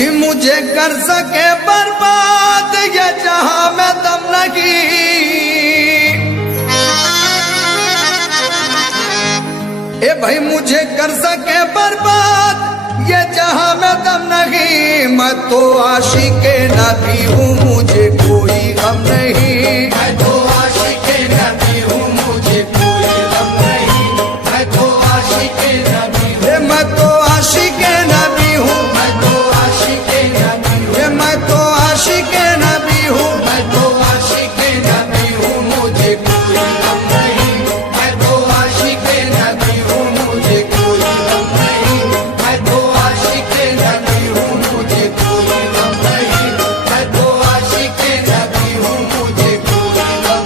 कि मुझे कर सके बर्बाद ये जहां में दम नहीं। ए भाई मुझे कर सके बर्बाद ये जहां में दम नहीं। मैं तो आशिक़े नबी हूँ मुझे कोई गम नहीं। मैं तो आशिक़े नबी हूँ मुझे कोई गम नहीं। मैं तो आशिक़े नबी हूँ। मैं तो आशिक़े नबी हूँ। मैं तो आशिक़े नबी हूँ। मैं तो आशिक़े नबी हूँ। मैं तो आशिक़े नबी हूँ मुझे कोई गम नहीं। मैं तो आशिक़े नबी हूँ मुझे कोई गम नहीं। मैं तो आशिक़े नबी हूँ मुझे कोई गम नहीं। मैं तो आशिक़े नबी हूँ मुझे कोई गम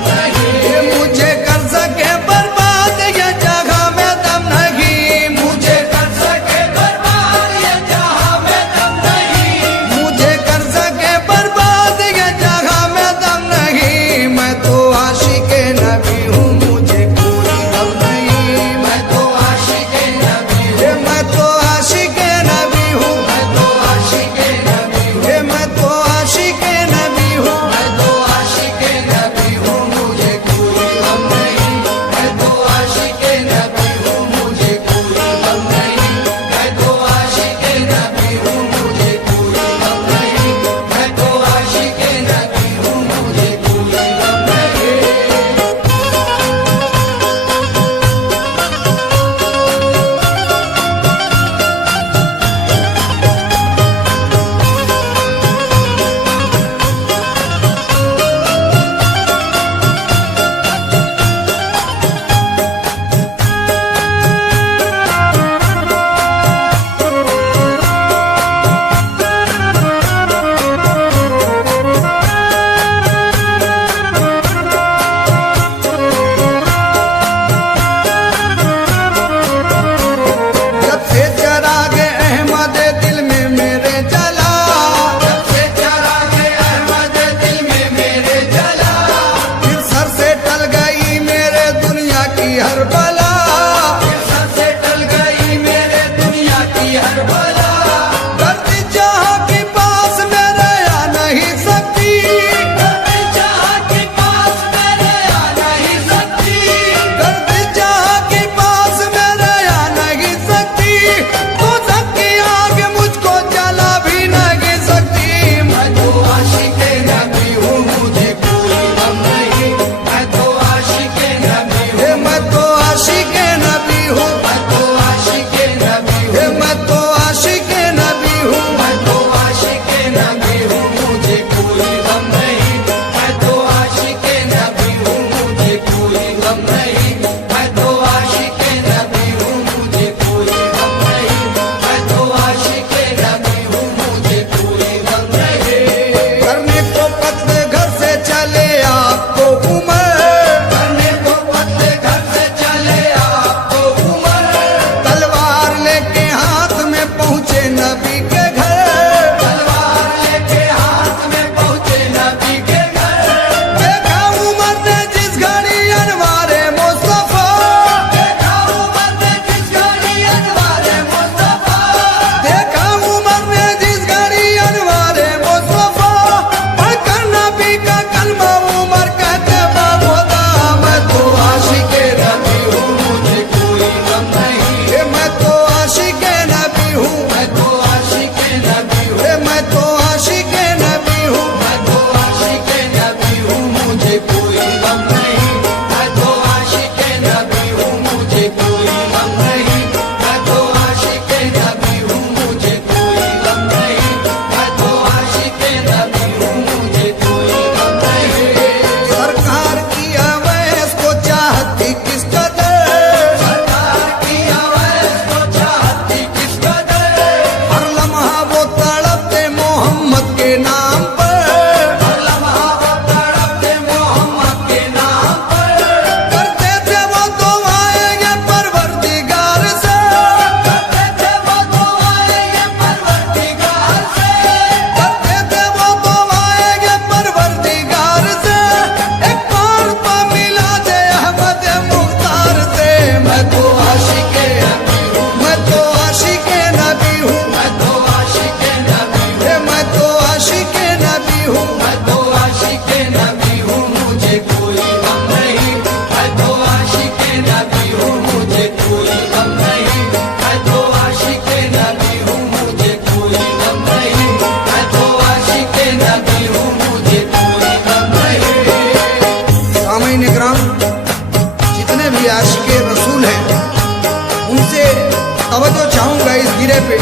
गिरे पे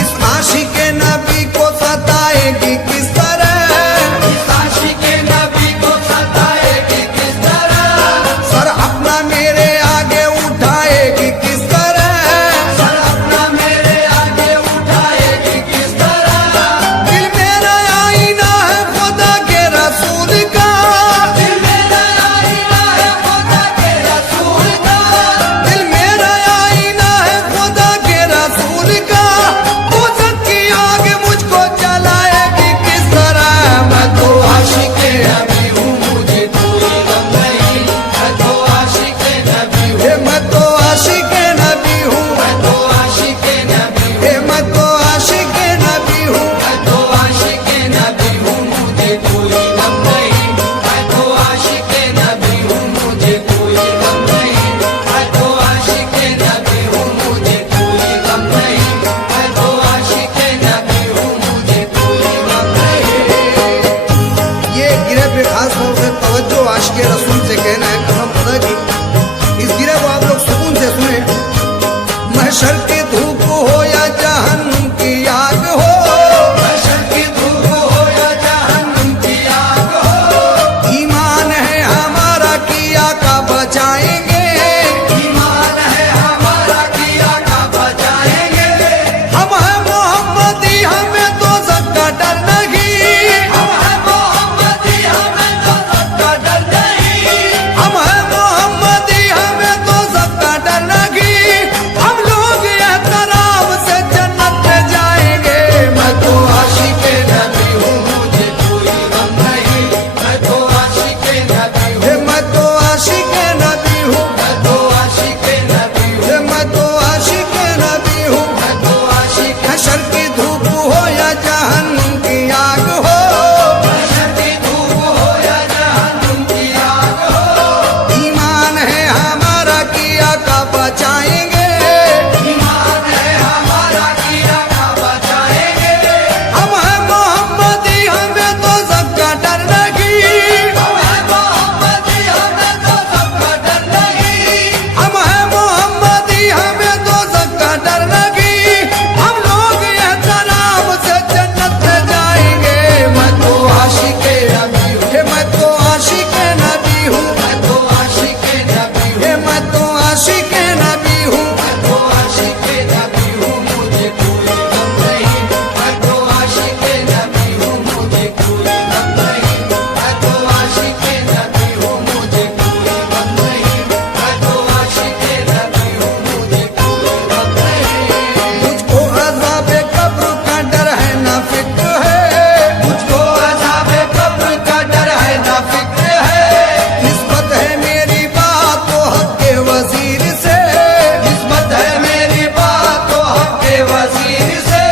इस आशिक नबी को सताएगी किस तरह, इस आशिक नबी को सताएगी किस तरह, सर अपना मेरे आगे उठाएगी किस तरह, सर अपना मेरे आगे उठाएगी किस तरह, दिल मेरा आईना है खुदा के रसूल का, दिल मेरा आईना है खुदा के रसूल का, दिल मेरा आईना है खुदा के रसूल का, तो सबकी आग मुझको जलाएगी किस तरह। मैं तो आशिक नबी हूँ मुझे कोई गम नहीं, मैं तो आशिक नबी हूँ, हे मैं तो आशिक नबी हूँ, मैं तो आशिक नबी हूँ, हे मैं तो आशिक नबी हूँ, मैं तो आशिक नबी हूँ मुझे कोई गम नहीं, मैं तो आशिक नबी हूँ मुझे कोई गम नहीं, मैं तो आशिक नबी हूँ मुझे कोई गम नहीं, मैं तो आशिक नबी हूँ मुझे कोई गम नहीं। ये गिरे पे खास तौर से तवज्जो आशिक रसूल से कहना है कसम खुदा की। इस गिरे को आप लोग सुकून से सुने। महशर की धूप हो या जहन्नुम की आग हो, महशर की धूप हो या जहन्नुम की आग हो, ईमान है हमारा किया का बचाएंगे, ईमान है हमारा किया का बचाएंगे, हम है मोहम्मदी हमें तो सबका डर नहीं, हम है मोहम्मदी हमें तो सबका डर नहीं, हम है मोहम्मदी हमें तो सबका डर नहीं, हम लोग एहतराम से जन्नत में जाएंगे। मैं तो आशिक नबी हूँ मुझे कोई गम नहीं, मैं तो आशिक नबी हूँ, हे मैं तो आशिक नबी हूँ, मैं तो आशिक नबी हूँ, हे मैं तो आशिक नबी हूँ। मैं तो आशिक, हशर की धूप हो या जहन्नुम की आग हो, महशर की धूप हो या जहन्नुम की आग हो, ईमान है हमारा किया का बचाएंगे, ईमान है हमारा किया का बचाएंगे, हम है मोहम्मदी हमें तो सबका डर नहीं, हम है मोहम्मदी हमें तो सबका डर नहीं, हम है मोहम्मदी हमें तो सबका डर नहीं, हम लोग एहतराम से जन्नत में जाएंगे। मैं तो आशिक नबी हूँ, हे मैं तो आशिक नबी हूँ, मैं तो आशिक नबी हूँ, हे मैं तो आशिक नबी हूँ। मैं तो आशिक नबी हूँ मुझे कोई गम नहीं, मैं तो आशिक नबी हूँ मुझे कोई गम नहीं, मैं तो आशिक नबी हूँ मुझे कोई गम नहीं, मैं तो आशिक नबी हूँ मुझे कोई गम नहीं। मुझको अज़ाबे कब्र का डर है ना फिक्र है, मुझको अज़ाबे कब्र का डर है ना फिक्र है, निस्बत है मेरी बात तो हक के वजीर से, निस्बत है मेरी बात तो हक के वजीर से,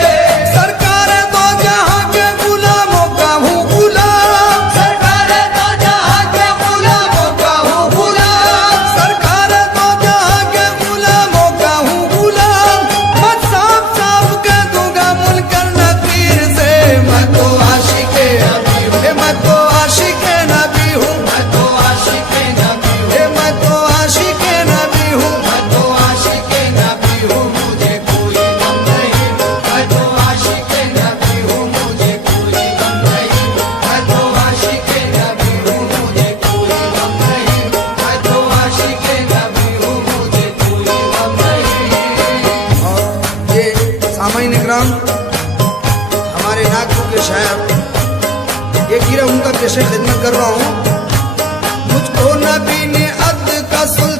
सरकार दो जहां के गुलामों का हूँ गुलाम, सरकार तो जहाँ के गुलामों का हूँ गुलाम, सरकार दो जहां के गुलामों का हूँ गुलाम, मैं साफ साफ कह दूंगा मुनकर नकीर से। मैं तो आशिक नबी हूँ, हे मैं तो आशिक नबी हूँ, मैं तो आशिक नबी हूँ, हे मैं तो आशिक नबी हूँ। मैं तो आशिक नबी हूँ मुझे कोई गम नहीं, मैं तो आशिक नबी हूँ मुझे कोई गम नहीं, मैं तो आशिक नबी हूँ मुझे कोई गम नहीं, मैं तो आशिक नबी हूँ मुझे कोई गम नहीं। और ये सामाइन इकराम हमारे नागपुर के शायर ये गिरा उनका कैसे खिदमत कर रहा हूँ। मुझको नबी ने अद का सुल्तान